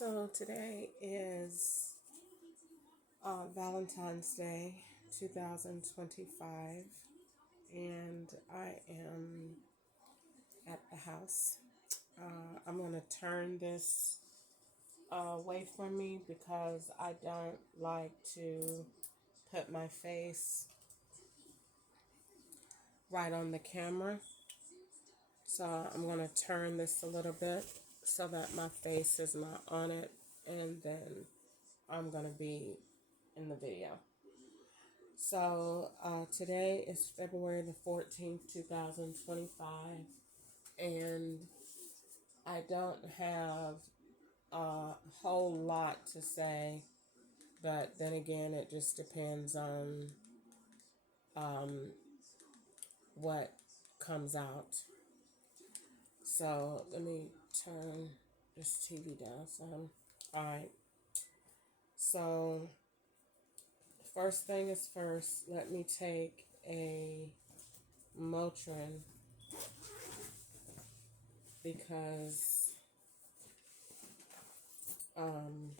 So today is Valentine's Day 2025, and I am at the house. I'm going to turn this away from me because I don't like to put my face right on the camera. So I'm going to turn this a little bit so that my face is not on it, and then I'm going to be in the video. So today is February the 14th, 2025, and I don't have a whole lot to say, but then again, it just depends on um, what comes out. So let me turn this TV down some. All right. So first thing is first, let me take a Motrin because um,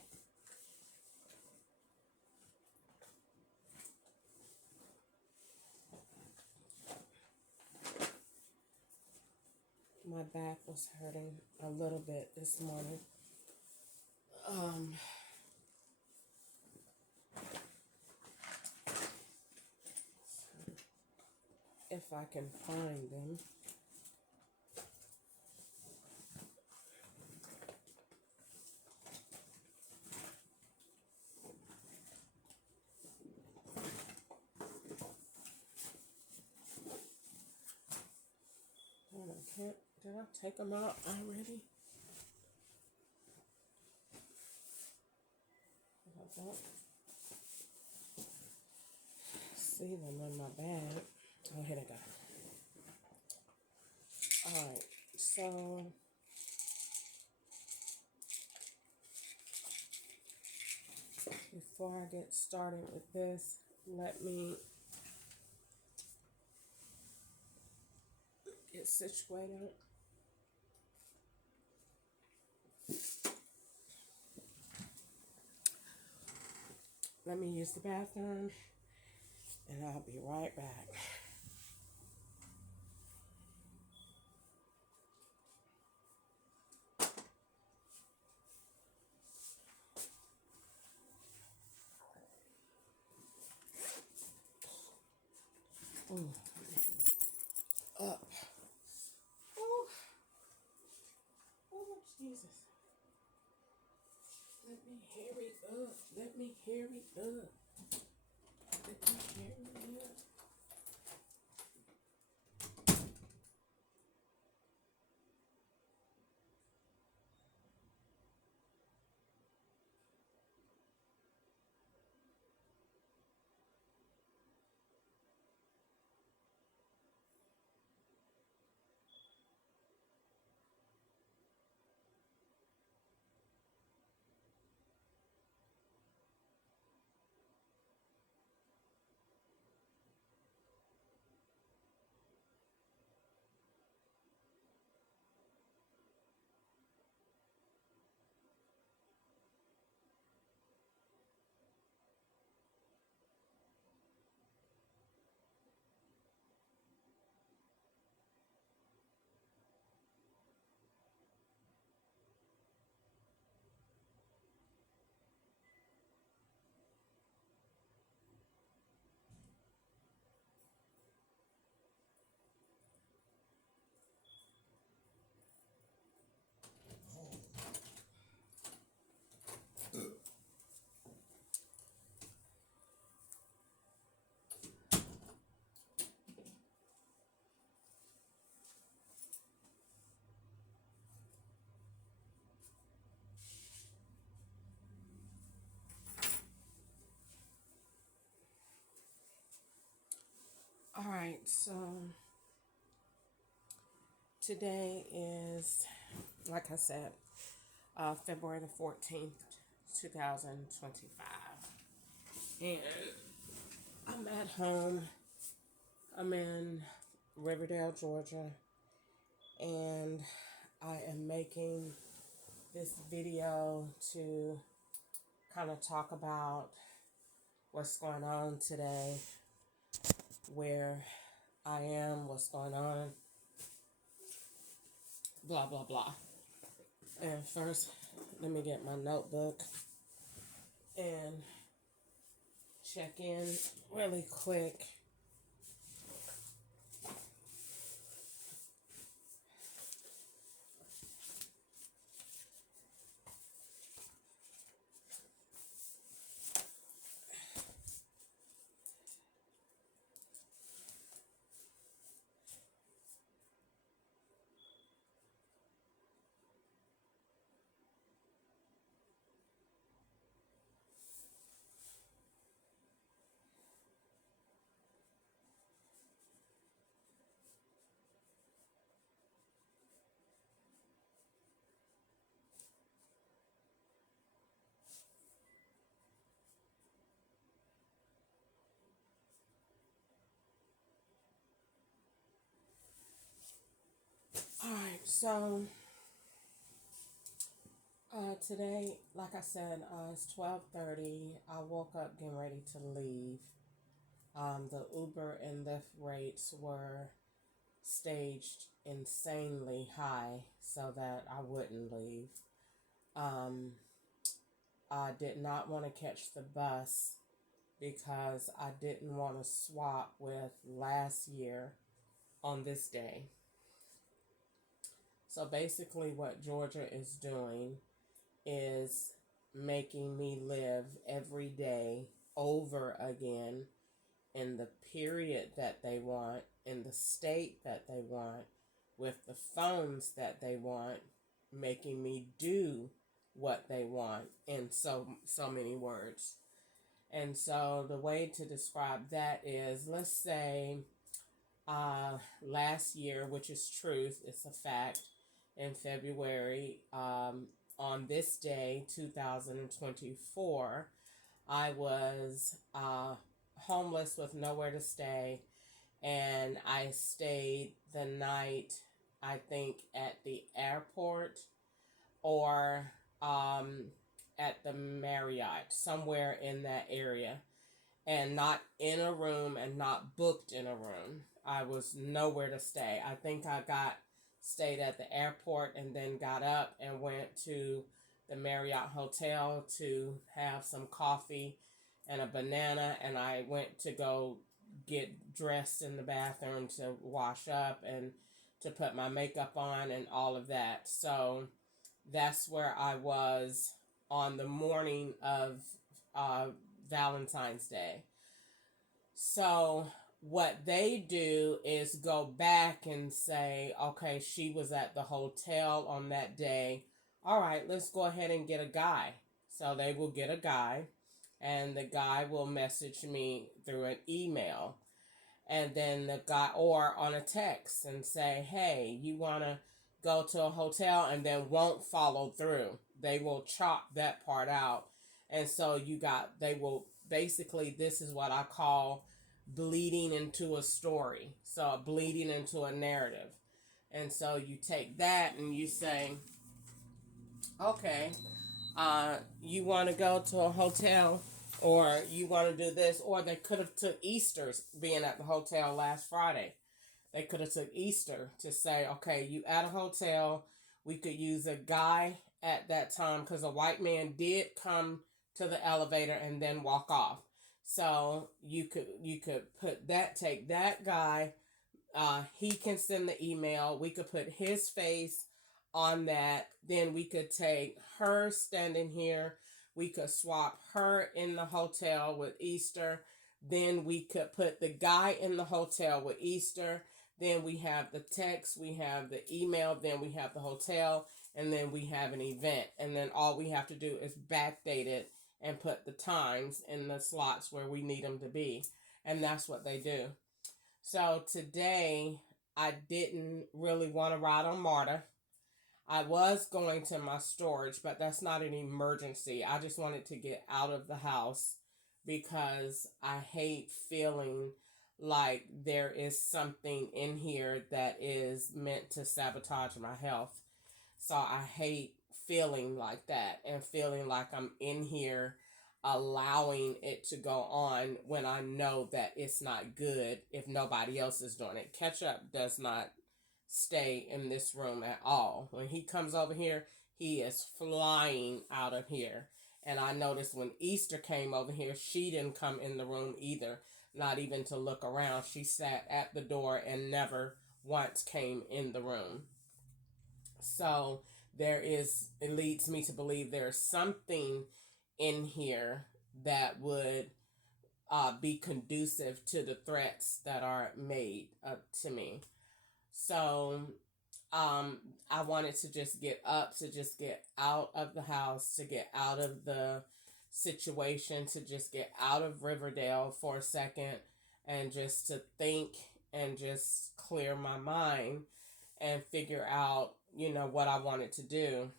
my back was hurting a little bit this morning. Um, if I can find them. Oh, I can't. Did I take them out already? I don't see them in my bag. Oh, here they go. All right. So before I get started with this, let me get situated. Let me use the bathroom, and I'll be right back. Ooh, up. Oh, oh, Jesus. Let me hurry up. Let me hurry up. Let me hurry up. All right, so today is, like I said, February the 14th, 2025. And I'm at home. I'm in Riverdale, Georgia. And I am making this video to kind of talk about what's going on today, where I am, what's going on, blah, blah, blah. And first, let me get my notebook and check in really quick. Alright, so today, like I said, it's 12:30. I woke up getting ready to leave. The Uber and Lyft rates were staged insanely high so that I wouldn't leave. I did not want to catch the bus because I didn't want to swap with last year on this day. So basically, what Georgia is doing is making me live every day over again in the period that they want, in the state that they want, with the phones that they want, making me do what they want in so many words. And so the way to describe that is, let's say last year, which is truth, it's a fact, in February, on this day, 2024, I was homeless with nowhere to stay, and I stayed the night, I think, at the airport or at the Marriott, somewhere in that area, and not in a room and not booked in a room. I was nowhere to stay. I think I stayed at the airport and then got up and went to the Marriott Hotel to have some coffee and a banana, and I went to go get dressed in the bathroom to wash up and to put my makeup on and all of that. So that's where I was on the morning of Valentine's Day. So what they do is go back and say, okay, she was at the hotel on that day. All right, let's go ahead and get a guy. So they will get a guy, and the guy will message me through an email. And then the guy, or on a text, and say, hey, you want to go to a hotel, and then won't follow through. They will chop that part out. And so they will, basically, this is what I call bleeding into a story. So bleeding into a narrative. And so you take that and you say, okay, you want to go to a hotel, or you want to do this, or they could have took Easter's being at the hotel last Friday. They could have took Easter to say, okay, you at a hotel, we could use a guy at that time, because a white man did come to the elevator and then walk off. So you could take that guy, he can send the email, we could put his face on that, then we could take her standing here, we could swap her in the hotel with Easter, then we could put the guy in the hotel with Easter, then we have the text, we have the email, then we have the hotel, and then we have an event, and then all we have to do is backdate it and put the times in the slots where we need them to be. And that's what they do. So today, I didn't really want to ride on MARTA. I was going to my storage, but that's not an emergency. I just wanted to get out of the house because I hate feeling like there is something in here that is meant to sabotage my health. So I hate feeling like that and feeling like I'm in here allowing it to go on when I know that it's not good if nobody else is doing it. Ketchup does not stay in this room at all. When he comes over here, he is flying out of here. And I noticed when Easter came over here, she didn't come in the room either, not even to look around. She sat at the door and never once came in the room. So it leads me to believe there's something in here that would be conducive to the threats that are made to me. So I wanted to just get up, to just get out of the house, to get out of the situation, to just get out of Riverdale for a second and just to think and just clear my mind and figure out, what I wanted to do.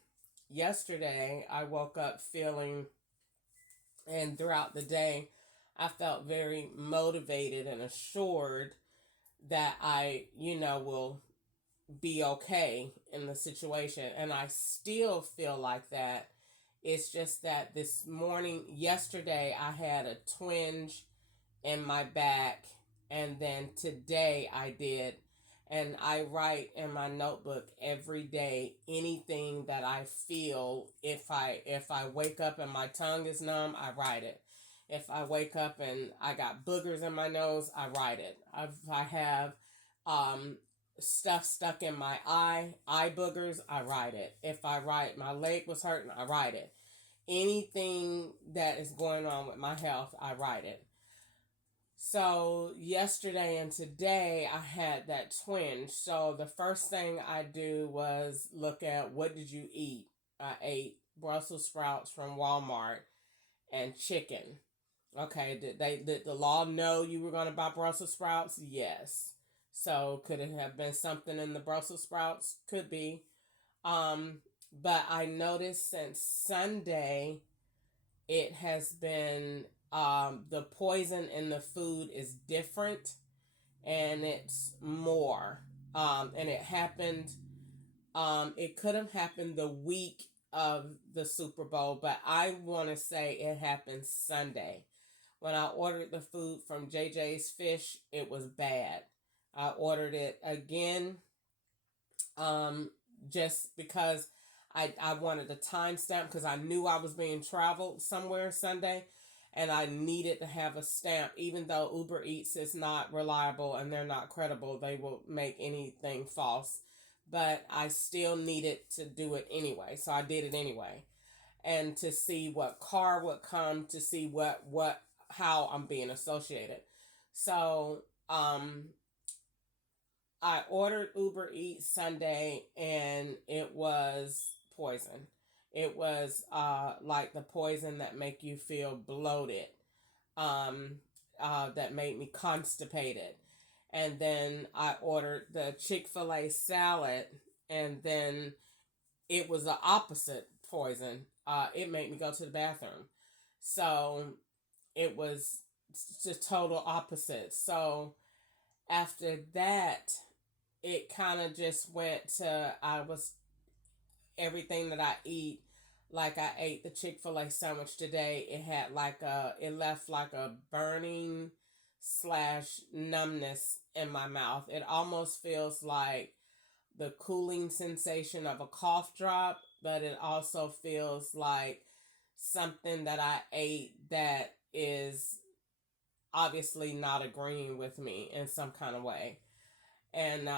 Yesterday, I woke up feeling, and throughout the day, I felt very motivated and assured that I, will be okay in the situation. And I still feel like that. It's just that yesterday, I had a twinge in my back, and then today I did. And I write in my notebook every day anything that I feel. If I wake up and my tongue is numb, I write it. If I wake up and I got boogers in my nose, I write it. If I have stuff stuck in my eye boogers, I write it. If I write my leg was hurting, I write it. Anything that is going on with my health, I write it. So yesterday and today I had that twinge. So the first thing I do was look at, what did you eat? I ate Brussels sprouts from Walmart and chicken. Okay, did the law know you were going to buy Brussels sprouts? Yes. So could it have been something in the Brussels sprouts? Could be. But I noticed since Sunday it has been the poison in the food is different and it's more. And it happened, it could have happened the week of the Super Bowl, but I want to say it happened Sunday. When I ordered the food from JJ's Fish, it was bad. I ordered it again just because I wanted a timestamp because I knew I was being traveled somewhere Sunday and I needed to have a stamp. Even though Uber Eats is not reliable and they're not credible, they will make anything false. But I still needed to do it anyway, so I did it anyway. And to see what car would come, to see how I'm being associated. So I ordered Uber Eats Sunday and it was poison. It was like the poison that make you feel bloated, that made me constipated. And then I ordered the Chick-fil-A salad, and then it was the opposite poison. It made me go to the bathroom. So it was the total opposite. So after that, it kind of just went to, everything that I eat, like I ate the Chick-fil-A sandwich today. It left like a burning / numbness in my mouth. It almost feels like the cooling sensation of a cough drop, but it also feels like something that I ate that is obviously not agreeing with me in some kind of way. And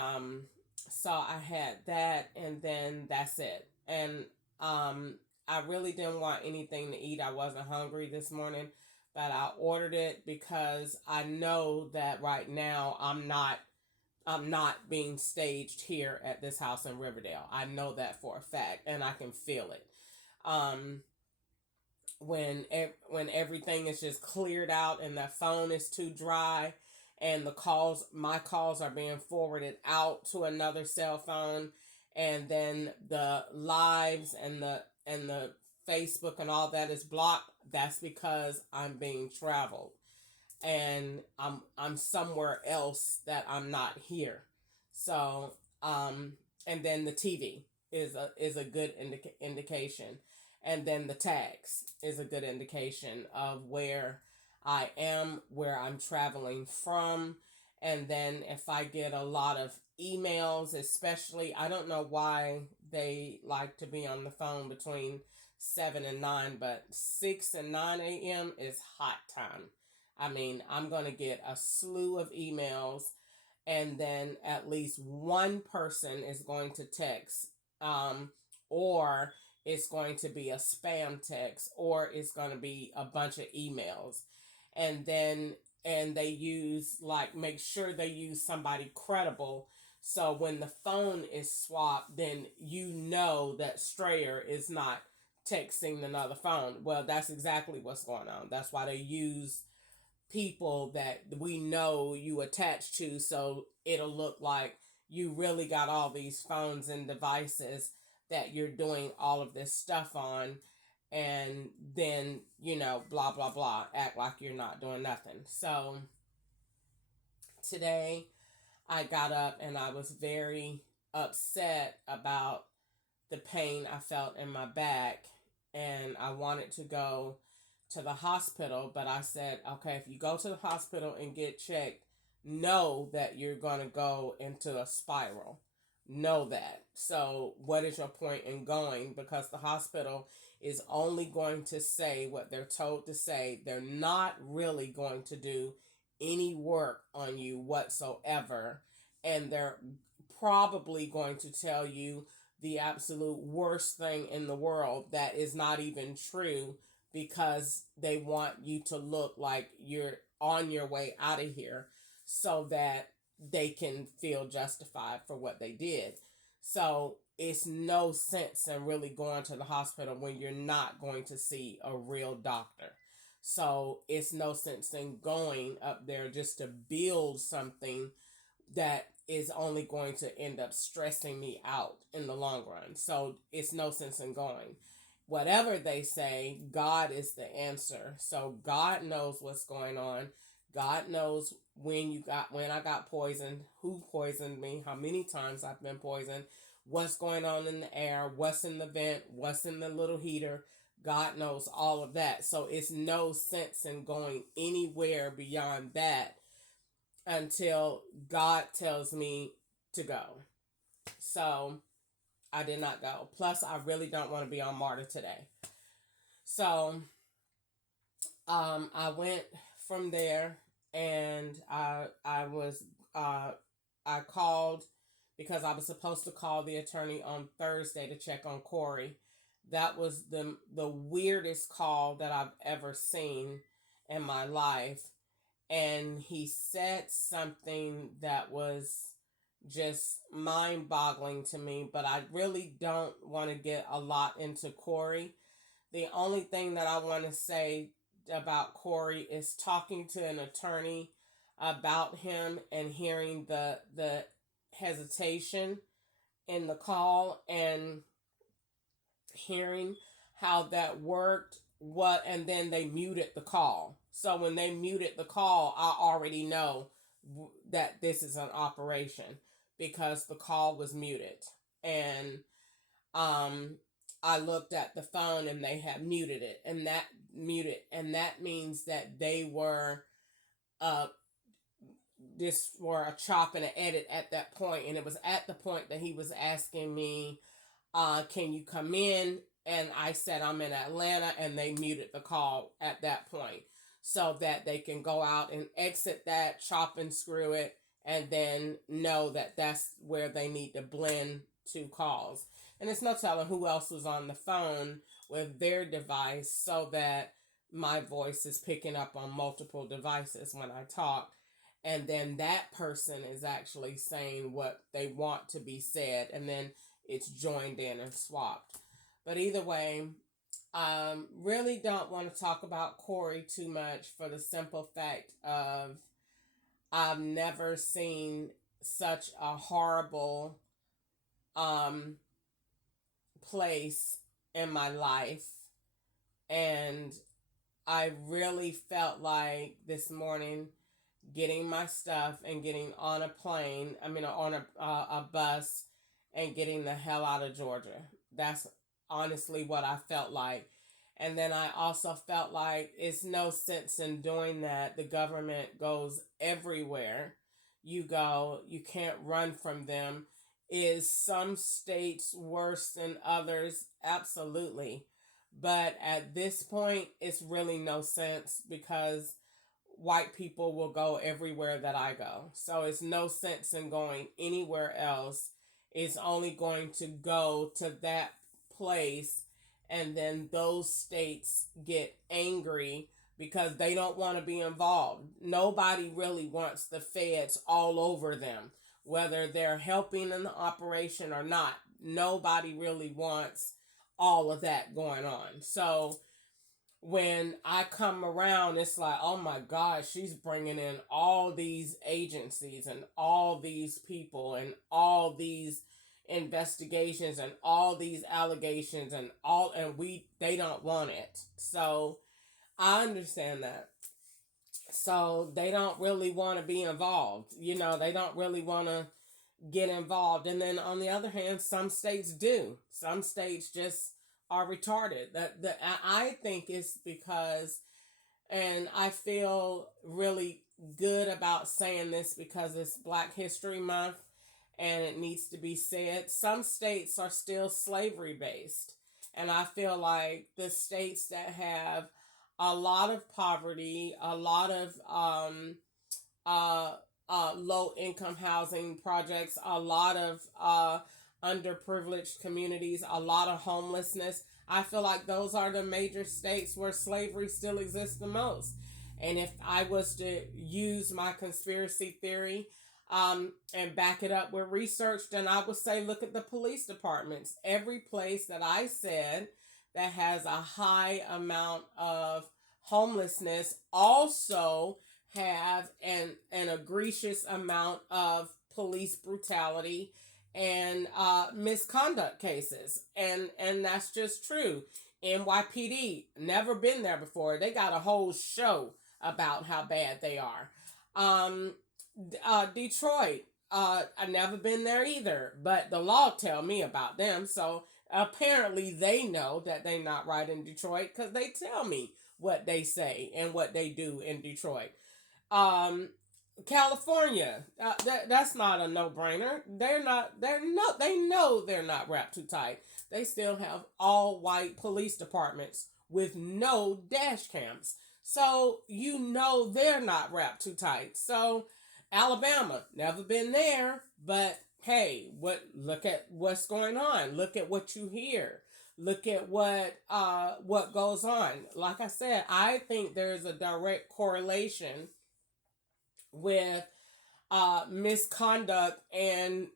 so I had that, and then that's it. And I really didn't want anything to eat. I wasn't hungry this morning, but I ordered it because I know that right now I'm not being staged here at this house in Riverdale. I know that for a fact, and I can feel it. When everything is just cleared out and the phone is too dry, and my calls are being forwarded out to another cell phone, and then the lives and the Facebook and all that is blocked. That's because I'm being traveled, and I'm somewhere else that I'm not here. So and then the TV. is a good indication, and then the tags is a good indication of where I am, where I'm traveling from. And then if I get a lot of emails, especially, I don't know why they like to be on the phone between 7 and 9, but 6 and 9 a.m. is hot time. I mean, I'm going to get a slew of emails, and then at least one person is going to text, or it's going to be a spam text, or it's going to be a bunch of emails. And then, and they use, like, make sure they use somebody credible. So when the phone is swapped, then you know that Strayer is not texting another phone. Well, that's exactly what's going on. That's why they use people that we know you attach to, so it'll look like you really got all these phones and devices that you're doing all of this stuff on, and then, blah blah blah, act like you're not doing nothing. So today I got up and I was very upset about the pain I felt in my back, and I wanted to go to the hospital, but I said, okay, if you go to the hospital and get checked, know that you're going to go into a spiral. Know that. So what is your point in going? Because the hospital is only going to say what they're told to say. They're not really going to do any work on you whatsoever. And they're probably going to tell you the absolute worst thing in the world that is not even true, because they want you to look like you're on your way out of here so that they can feel justified for what they did. So it's no sense in really going to the hospital when you're not going to see a real doctor. So it's no sense in going up there just to build something that is only going to end up stressing me out in the long run. So it's no sense in going. Whatever they say, God is the answer. So God knows what's going on. God knows when I got poisoned, who poisoned me, how many times I've been poisoned, what's going on in the air, what's in the vent, what's in the little heater. God knows all of that. So it's no sense in going anywhere beyond that until God tells me to go. So I did not go. Plus, I really don't want to be on MARTA today. So I went from there, and I called, because I was supposed to call the attorney on Thursday to check on Corey. That was the weirdest call that I've ever seen in my life. And he said something that was just mind-boggling to me, but I really don't want to get a lot into Corey. The only thing that I want to say about Corey is talking to an attorney about him and hearing the hesitation in the call, and hearing how that worked, and then they muted the call. So when they muted the call, I already know that this is an operation, because the call was muted. And I looked at the phone and they had muted it, and that means that they were just were a chop and an edit at that point. And it was at the point that he was asking me, can you come in? And I said, I'm in Atlanta, and they muted the call at that point so that they can go out and exit that, chop and screw it, and then know that that's where they need to blend two calls. And it's no telling who else was on the phone with their device, so that my voice is picking up on multiple devices when I talk. And then that person is actually saying what they want to be said, and then it's joined in and swapped. But either way, really don't want to talk about Corey too much, for the simple fact of I've never seen such a horrible place in my life. And I really felt like this morning getting my stuff and getting on a plane, on a bus, and getting the hell out of Georgia. That's honestly what I felt like. And then I also felt like it's no sense in doing that. The government goes everywhere you go, you can't run from them. Is some states worse than others? Absolutely. But at this point, it's really no sense because white people will go everywhere that I go. So it's no sense in going anywhere else. It's only going to go to that place, and then those states get angry because they don't want to be involved. Nobody really wants the feds all over them, whether they're helping in the operation or not. Nobody really wants all of that going on. So when I come around, it's like, oh my God, she's bringing in all these agencies and all these people and all these investigations and all these allegations and they don't want it. So I understand that. So they don't really want to be involved. They don't really want to get involved. And then on the other hand, some states do. Some states just are retarded. That I think it's because, and I feel really good about saying this because it's Black History Month and it needs to be said. Some states are still slavery based. And I feel like the states that have a lot of poverty, a lot of uh, low income housing projects, a lot of underprivileged communities, a lot of homelessness. I feel like those are the major states where slavery still exists the most. And if I was to use my conspiracy theory and back it up with research, then I would say look at the police departments. Every place that I said that has a high amount of homelessness also have an egregious amount of police brutality and misconduct cases, and that's just true. NYPD, never been there before. They got a whole show about how bad they are. Detroit, I've never been there either, but the law tell me about them. So apparently they know that they're not right in Detroit because they tell me what they say and what they do in Detroit. Um, California, that's not a no-brainer. They know they're not wrapped too tight. They still have all white police departments with no dash cams. So they're not wrapped too tight. So Alabama, never been there, but hey, look at what's going on. Look at what you hear. Look at what goes on. Like I said, I think there's a direct correlation with misconduct and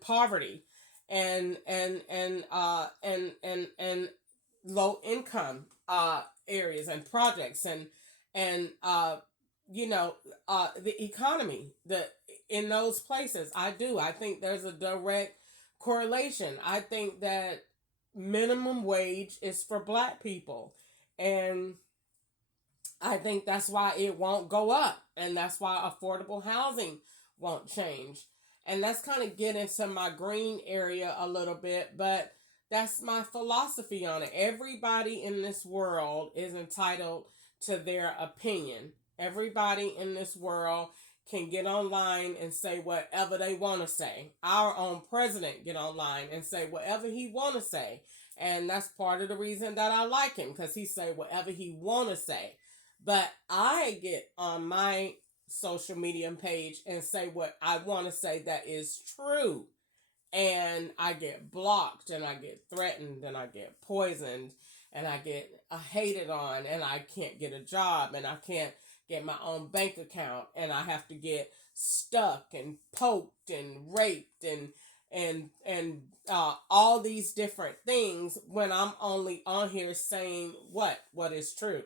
poverty and low income areas and projects and the economy in those places. I think there's a direct correlation. I think that minimum wage is for Black people, and I think that's why it won't go up, and that's why affordable housing won't change. And that's kind of get into my green area a little bit, but that's my philosophy on it. Everybody in this world is entitled to their opinion. Everybody in this world can get online and say whatever they want to say. Our own president get online and say whatever he want to say. And that's part of the reason that I like him, because he say whatever he want to say. But I get on my social media page and say what I want to say that is true. And I get blocked and I get threatened and I get poisoned and I get hated on and I can't get a job and I can't get my own bank account and I have to get stuck and poked and raped and all these different things when I'm only on here saying what is true.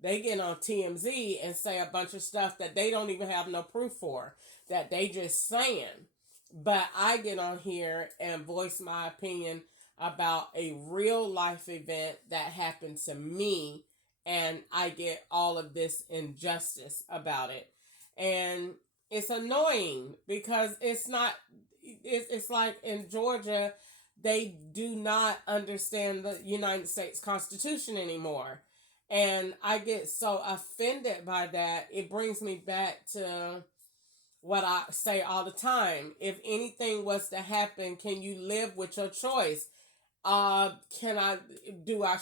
They get on TMZ and say a bunch of stuff that they don't even have no proof for, that they just saying. But I get on here and voice my opinion about a real life event that happened to me, and I get all of this injustice about it. And It's annoying because it's not, it's like in Georgia, they do not understand the United States Constitution anymore. And I get so offended by that. It brings me back to what I say all the time. If anything was to happen, can you live with your choice? Can I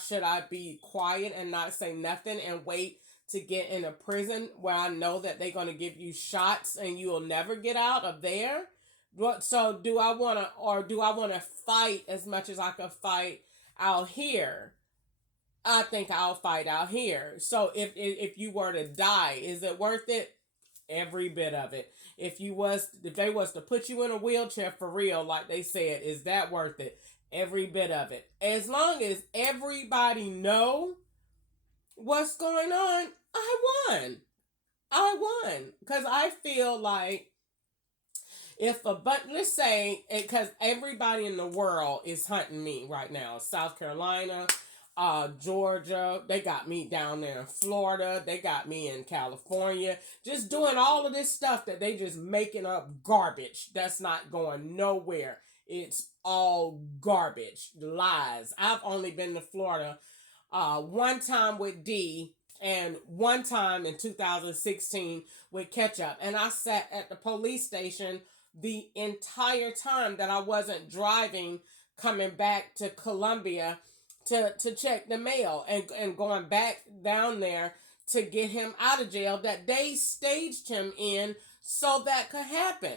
should I be quiet and not say nothing and wait to get in a prison where I know that they're going to give you shots and you'll never get out of there? So do I want to, or do I want to fight as much as I could fight out here? I think I'll fight out here. So if you were to die, is it worth it? Every bit of it. If they was to put you in a wheelchair for real, like they said, is that worth it? Every bit of it. As long as everybody know what's going on, I won. I won. Because I feel like let's say, because everybody in the world is hunting me right now. South Carolina, Georgia, they got me down there in Florida, they got me in California, just doing all of this stuff that they just making up garbage that's not going nowhere. It's all garbage, lies. I've only been to Florida one time with D and one time in 2016 with Ketchup, and I sat at the police station the entire time that I wasn't driving, coming back to Columbia to check the mail, and going back down there to get him out of jail that they staged him in so that could happen.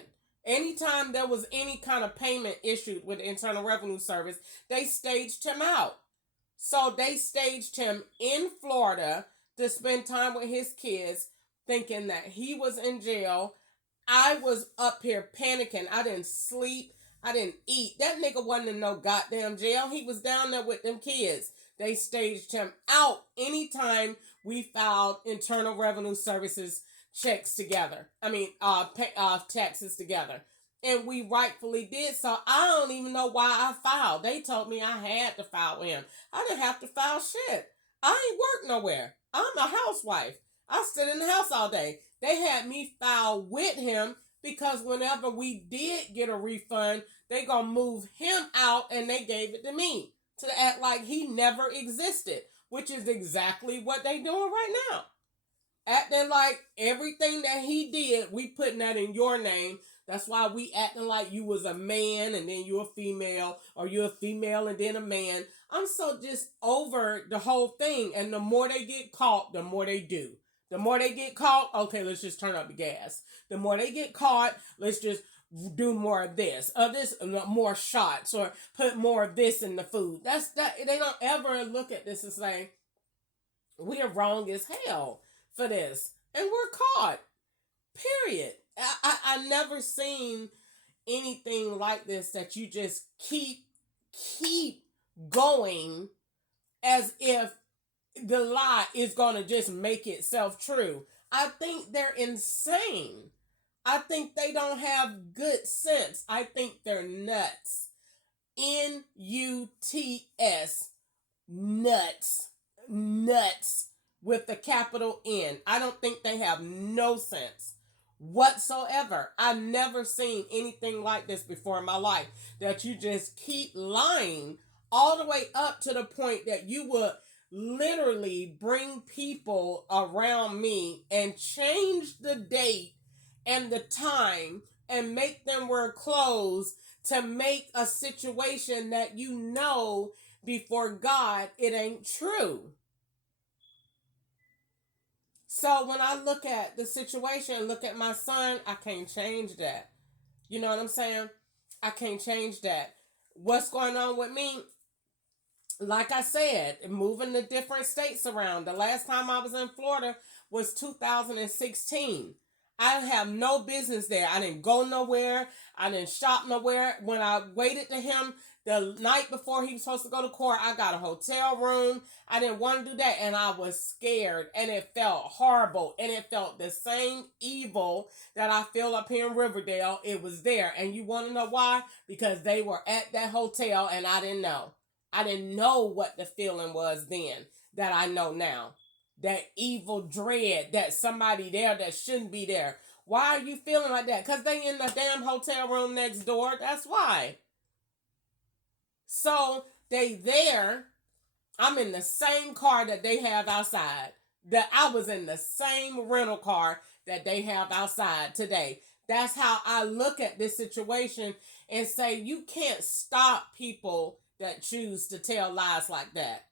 Anytime there was any kind of payment issued with the Internal Revenue Service, they staged him out. So they staged him in Florida to spend time with his kids, thinking that he was in jail. I was up here panicking. I didn't sleep. I didn't eat. That nigga wasn't in no goddamn jail. He was down there with them kids. They staged him out anytime we filed Internal Revenue Services checks together. Taxes together. And we rightfully did so. I don't even know why I filed. They told me I had to file with him. I didn't have to file shit. I ain't work nowhere. I'm a housewife. I sit in the house all day. They had me file with him because whenever we did get a refund, they gonna move him out and they gave it to me to act like he never existed, which is exactly what they doing right now. Acting like everything that he did, we putting that in your name. That's why we acting like you was a man and then you're a female, or you're a female and then a man. I'm so just over the whole thing. And the more they get caught, the more they do. The more they get caught, okay, let's just turn up the gas. The more they get caught, let's just do more of this, more shots, or put more of this in the food. That's that. They don't ever look at this and say, we are wrong as hell for this, and we're caught. Period. I never seen anything like this, that you just keep going as if the lie is gonna just make itself true. I think they're insane. I think they don't have good sense. I think they're nuts. Nuts. Nuts. Nuts with the capital N. I don't think they have no sense whatsoever. I've never seen anything like this before in my life, that you just keep lying all the way up to the point that you would literally bring people around me and change the date and the time and make them wear clothes to make a situation that you know before God it ain't true. So when I look at the situation, look at my son, I can't change that. You know what I'm saying? I can't change that. What's going on with me? Like I said, moving to different states around. The last time I was in Florida was 2016. I have no business there. I didn't go nowhere. I didn't shop nowhere. When I waited to him the night before he was supposed to go to court, I got a hotel room. I didn't want to do that, and I was scared, and it felt horrible, and it felt the same evil that I feel up here in Riverdale. It was there, and you want to know why? Because they were at that hotel, and I didn't know. I didn't know what the feeling was then that I know now. That evil dread that somebody there that shouldn't be there Why are you feeling like that? Because they in the damn hotel room next door. That's why. So they there. I'm in the same car that they have outside. That I was in the same rental car that they have outside today. That's how I look at this situation and say you can't stop people that choose to tell lies like that.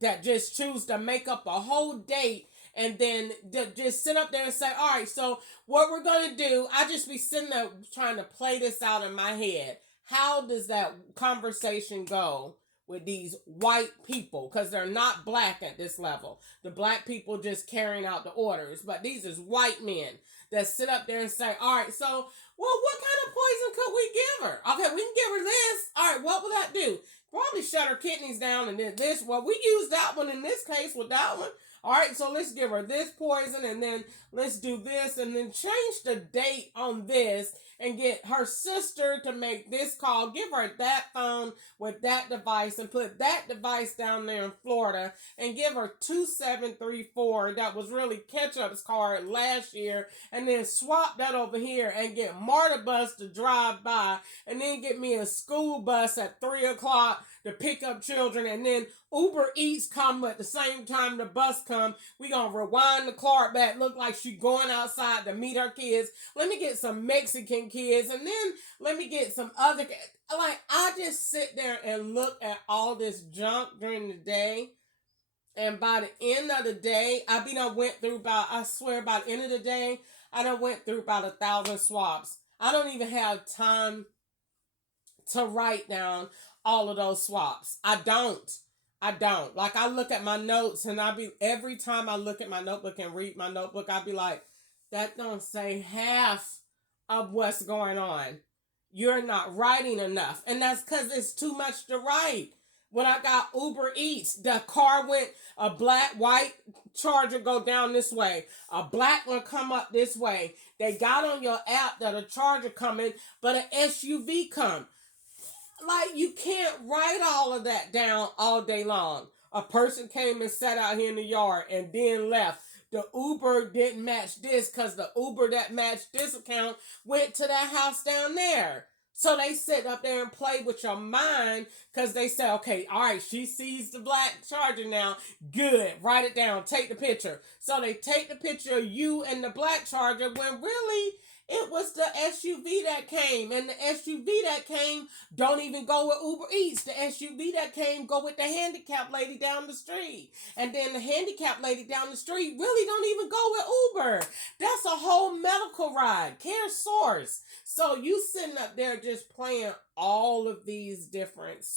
That just choose to make up a whole date and then just sit up there and say, all right, so what we're going to do, I just be sitting there trying to play this out in my head. How does that conversation go with these white people? Because they're not black at this level. The black people just carrying out the orders. But these is white men that sit up there and say, all right, so, well, what kind of poison could we give her? Okay, we can give her this. All right, what will that do? Probably shut her kidneys down and then this. Well, we use that one in this case with that one. All right, so let's give her this poison and then let's do this and then change the date on this and get her sister to make this call. Give her that phone with that device and put that device down there in Florida and give her 2734 that was really Ketchup's card last year and then swap that over here and get Marta Bus to drive by and then get me a school bus at 3 o'clock to pick up children and then Uber Eats come at the same time the bus come. We gonna rewind the clock back, look like she going outside to meet her kids. Let me get some Mexican kids and then let me get some other like I just sit there and look at all this junk during the day. And by the end of the day, I went through about, I swear by the end of the day, I done went through about 1,000 swaps. I don't even have time to write down all of those swaps. I don't. Like I look at my notes and every time I look at my notebook and read my notebook, I'll be like, that don't say half of what's going on. You're not writing enough. And that's because it's too much to write. When I got Uber Eats, the car went, a black, white Charger go down this way. A black one come up this way. They got on your app that a Charger coming, but an SUV come. Like, you can't write all of that down all day long. A person came and sat out here in the yard and then left. The Uber didn't match this because the Uber that matched this account went to that house down there. So they sit up there and play with your mind because they say, okay, all right, she sees the black Charger now. Good. Write it down. Take the picture. So they take the picture of you and the black Charger when really it was the SUV that came. And the SUV that came don't even go with Uber Eats. The SUV that came go with the handicapped lady down the street. And then the handicapped lady down the street really don't even go with Uber. That's a whole medical ride. Care source. So you sitting up there just playing all of these different